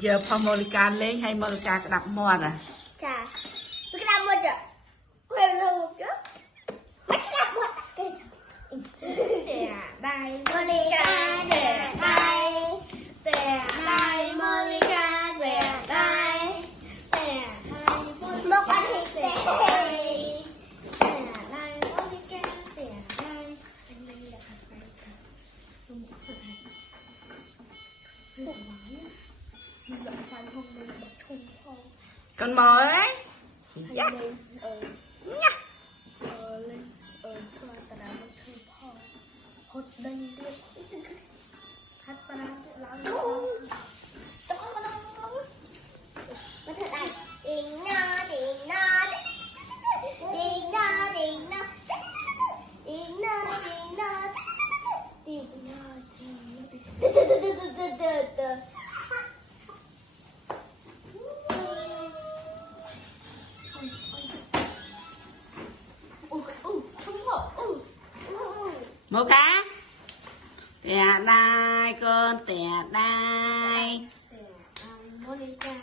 giờ phong Monica lên hay Monica đập mòn à? Chà, cái đập mòn chứ? Quên rồi một chút. Mấy cái đập mòn kìa. Tè đây Monica, tè đây. Tè đây Monica, tè đây. Tè đây Monica, một con thịt tè đây. Tè đây Monica, tè đây. Anh đây là thật phải thật. Không có thật này. Không có nói. Mình lộn phản không nên bật chung thôi. Con mò đấy. Dạ. Lên Nhá. lên cho ta đã một thư phò hốt đinh đi hát ba ra lão đi mà thật này đình na đình na đình na đình na đình na đình na đình na Moca. Tè đai con tè đai. Monica.